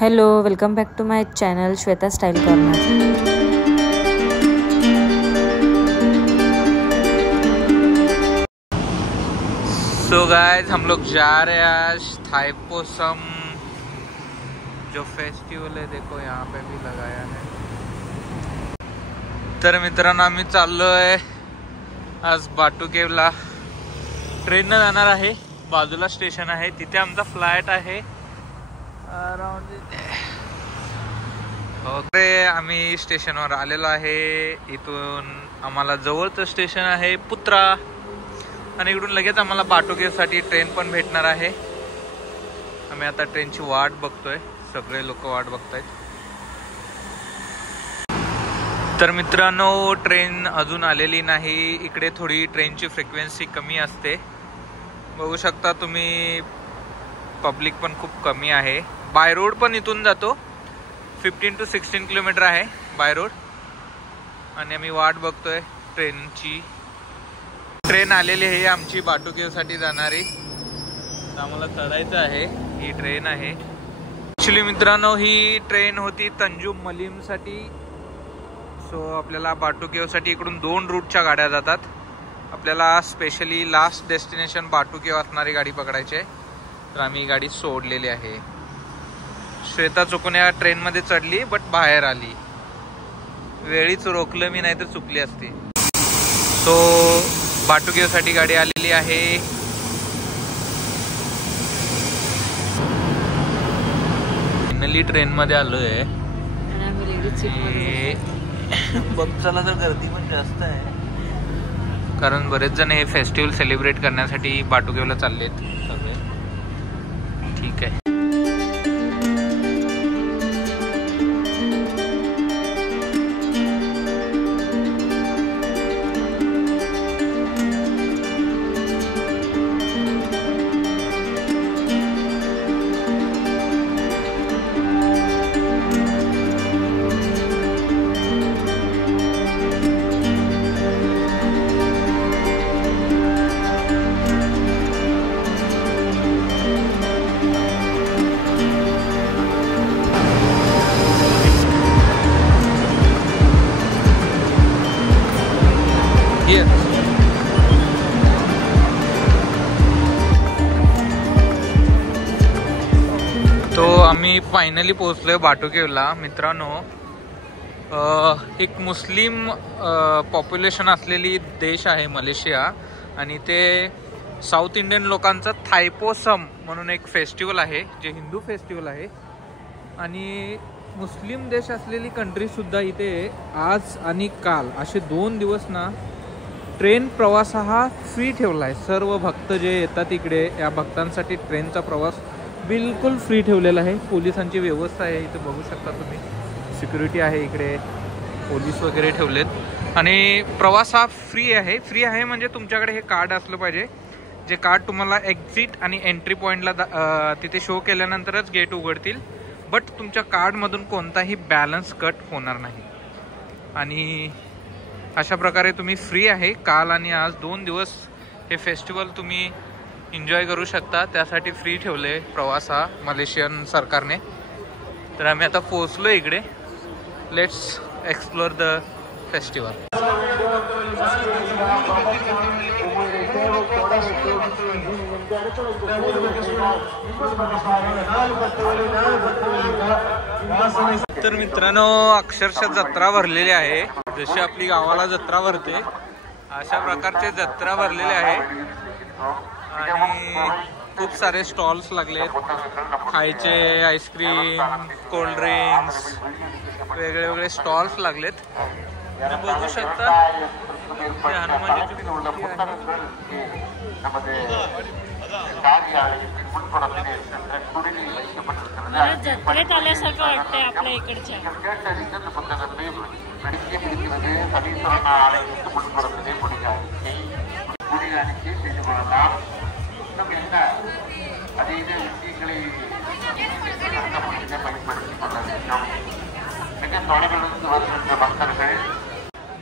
Hello, welcome back to my channel Shweta style corner. So guys, हम लोग जा रहे हैं आज थाईपुसम जो फेस्टिवल है। देखो यहाँ पे भी लगाया है। तर मित्रांनो, आम्ही चाललोय आज बाटू केवला। ट्रेननं जाणार आहे। बाजूला स्टेशन आहे, तिथे आमचा फ्लाइट आहे। ओके, आम्ही स्टेशनवर आलेलो आहे। इथून आम्हाला जवळचं स्टेशन आहे पुत्रा, आणि इकडून लगेच आम्हाला बाटुकेसाठी ट्रेन पण भेटणार आहे। आम्ही आता ट्रेनची वाट बघतोय, सगळे लोक वाट बघतायत। तर मित्रांनो, ट्रेन अजून आलेली नाही। इकडे थोडी ट्रेनची फ्रिक्वेन्सी कमी असते, बघू शकता तुम्ही। पब्लिक पण खूप कमी आहे। बाय रोड पण इथून जातो, 15 to 16 किलोमीटर आहे बाय रोड। आणि आम्ही वाट बघतोय ट्रेनची। ट्रेन आलेली आहे आमची बाटुकेसाठी जाणारी, आम्हाला चढायचं आहे। ही ट्रेन आहे। ऍक्च्युली मित्रांनो, ही ट्रेन होती तंजूम मलीम साठी। सो आपल्याला बाटुकेसाठी इकडून 2 रूटच्या गाड्या जातात। आपल्याला स्पेशली लास्ट डेस्टिनेशन बाटुकेव असणारी गाडी पकडायची आहे, तर आम्ही ही गाडी सोडलेली आहे। श्वेता चुकून या ट्रेन मध्ये चढली, बट बाहेर आली। वेळीच रोखलं मी, नाहीतर चुकली असती। सो बाटुकेसाठी गाडी आलेली आहे। फायनली ट्रेन मध्ये आलोय। बघ, चला, तर गर्दी पण जास्त आहे, कारण बरेच जण हे फेस्टिवल सेलिब्रेट करण्यासाठी बाटुकेवला चाललेत सगळे। ठीक आहे। तो आम्ही फायनली पोहोचलोय बाटुकेवला। मित्रांनो, एक मुस्लिम पॉप्युलेशन असलेली देश आहे मलेशिया, आणि ते साऊथ इंडियन लोकांचं थाईपुसम म्हणून एक फेस्टिवल आहे, जे हिंदू फेस्टिवल आहे। आणि मुस्लिम देश असलेली कंट्री सुद्धा इथे आज आणि काल असे 2 दिवस ना ट्रेन प्रवास हा फ्री ठेवला आहे। सर्व भक्त जे येतात इकडे, या भक्तांसाठी ट्रेनचा प्रवास बिलकुल फ्री ठेवलेला आहे। पोलिसांची व्यवस्था आहे इथे, बघू शकता तुम्ही। सिक्युरिटी आहे इकडे, पोलीस वगैरे ठेवलेत, आणि प्रवास हा फ्री आहे। फ्री आहे म्हणजे तुमच्याकडे हे कार्ड असलं पाहिजे, जे कार्ड तुम्हाला एक्झिट आणि एंट्री पॉईंटला तिथे शो केल्यानंतरच गेट उघडतील। बट तुमच्या कार्डमधून कोणताही बॅलन्स कट होणार नाही। आणि अशा प्रकारे तुम्ही फ्री आहे। काल आणि आज 2 दिवस हे फेस्टिवल तुम्ही एन्जॉय करू शकता, त्यासाठी फ्री ठेवले प्रवास हा मलेशियन सरकारने। तर आम्ही आता पोहोचलो इकडे। Let's explore the festival. तर मित्रांनो, अक्षरशः जत्रा भरलेली आहे। जशी आपली गावाला जत्रा भरते, अशा प्रकारचे जत्रा भरलेले आहे। आणि खूप सारे स्टॉल्स लागलेत खायचे, आईस्क्रीम, कोल्ड ड्रिंक्स, वेगळे वेगळे स्टॉल्स लागलेत। बघू शकता, हनुमानजीची मूर्ती आहे। मला जत्रेत आल्यासारखं वाटतंय आपल्या इकडच्या।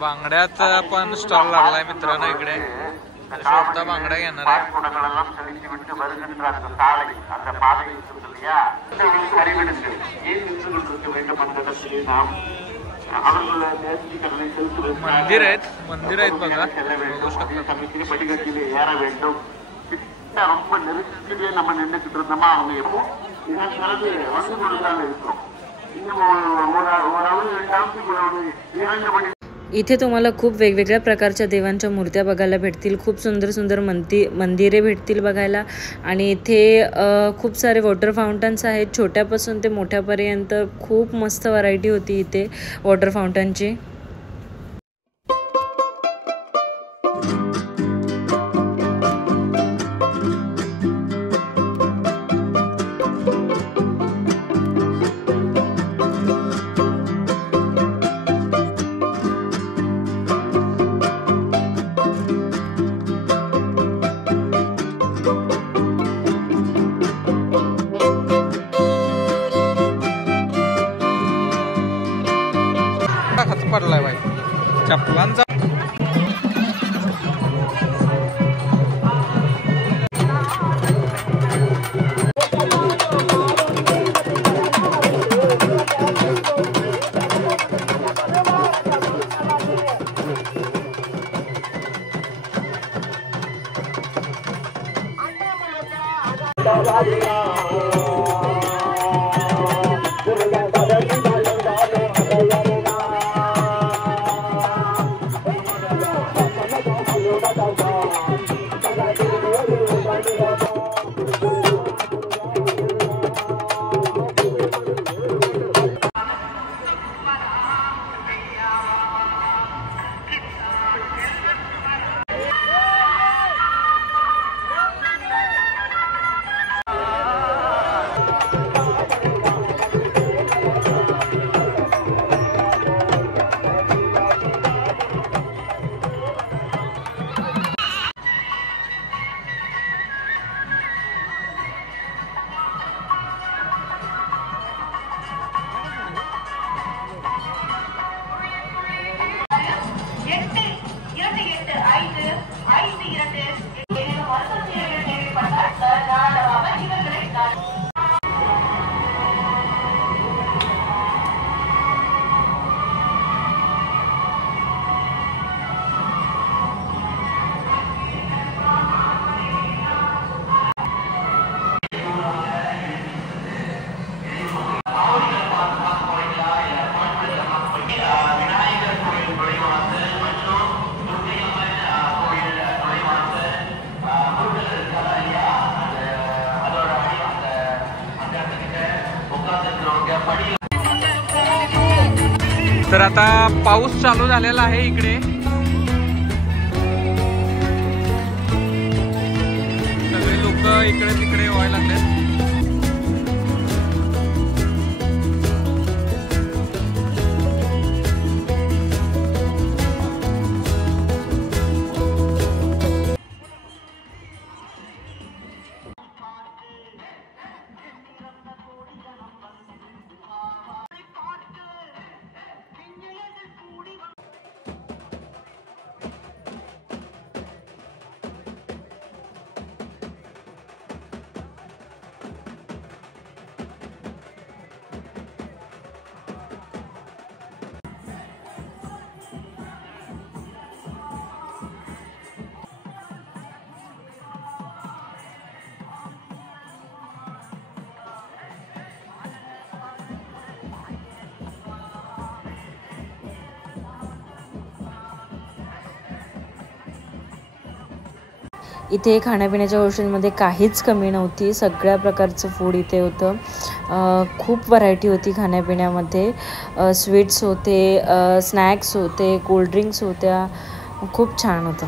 बांगड्याचा पण स्टॉल लागलाय मित्रांनो इकडे। स्वतः बांगड्या घेणार आहे। मंदिर आहेत बघा, बघू शकता. इथे तुम्हाला खूप वेगवेगळ्या प्रकारच्या देवांच्या मूर्त्या बघायला भेटतील. खूप सुंदर सुंदर मंदिरे भेटतील बघायला. आणि इथे खूप सारे वॉटर फाउंटन्स आहेत, छोट्यापासून ते मोठ्यापर्यंत. खूप मस्त व्हरायटी होती इथे वॉटर फाउंटनची. खच पडलाय बाई चप्पलांचा. तर आता पाऊस चालू झालेला आहे इकडे. सगळे लोक इकडे तिकडे व्हायला लागलेत. इथे खाण्यापिण्याच्या गोष्टींमध्ये काहीच कमी नव्हती. सगळ्या प्रकारचं फूड इथे होतं. खूप व्हरायटी होती खाण्यापिण्यामध्ये. स्वीट्स होते, स्नॅक्स होते, कोल्ड्रिंक्स होत्या. खूप छान होतं.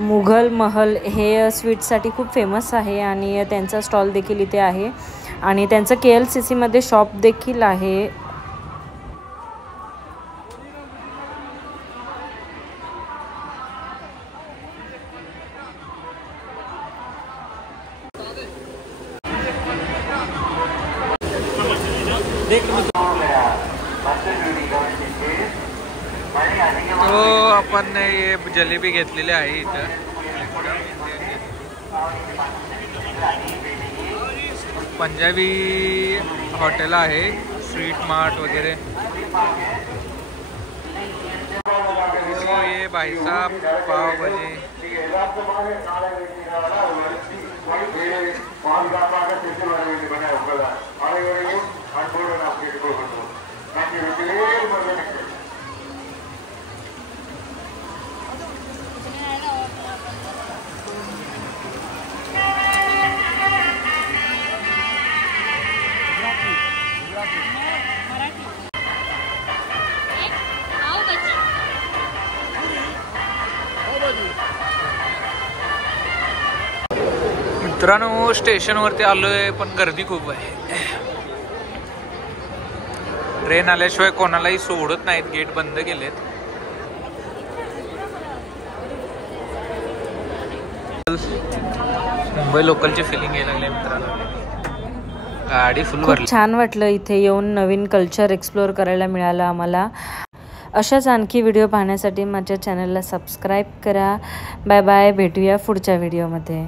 मुघल महल हे स्वीट्ससाठी खूप फेमस आहे आणि त्यांचा स्टॉल देखील इथे आहे आणि त्यांचं KLCC मध्ये शॉप देखील आहे. तो आपण जलेबी घेतलेली आहे इथं. पंजाबी हॉटेल आहे, स्वीट मार्ट वगैरे. तो ये भाई साहब पाव भाजी. मित्रांनो स्टेशनवरती आलोय पण गर्दी खूप आहे. ट्रेन आल्याशिवाय कोणालाही सोडत नाहीत, गेट बंद केलेत. मुंबई लोकलची फिलिंग यायला लागली मित्रांनो. गाडी फुल भरली. खूप छान वाटलं इथे येऊन, नवीन कल्चर एक्सप्लोअर करायला मिळालं आम्हाला. अशाच आणखी व्हिडिओ पाहण्यासाठी माझ्या चॅनलला सबस्क्राईब करा. बाय बाय, भेटूया पुढच्या व्हिडिओमध्ये.